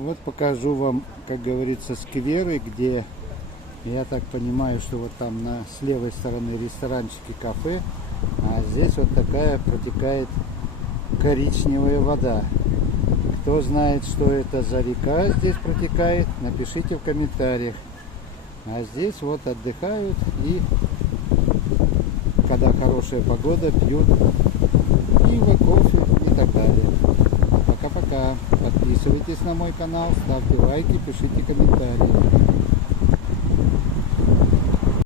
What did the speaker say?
Вот покажу вам, как говорится, скверы, где, я так понимаю, что вот там с левой стороны ресторанчики, кафе, а здесь вот такая протекает коричневая вода. Кто знает, что это за река здесь протекает, напишите в комментариях. А здесь вот отдыхают и, когда хорошая погода, пьют пиво, кофе и так далее. Пока-пока. Подписывайтесь на мой канал, ставьте лайки, пишите комментарии.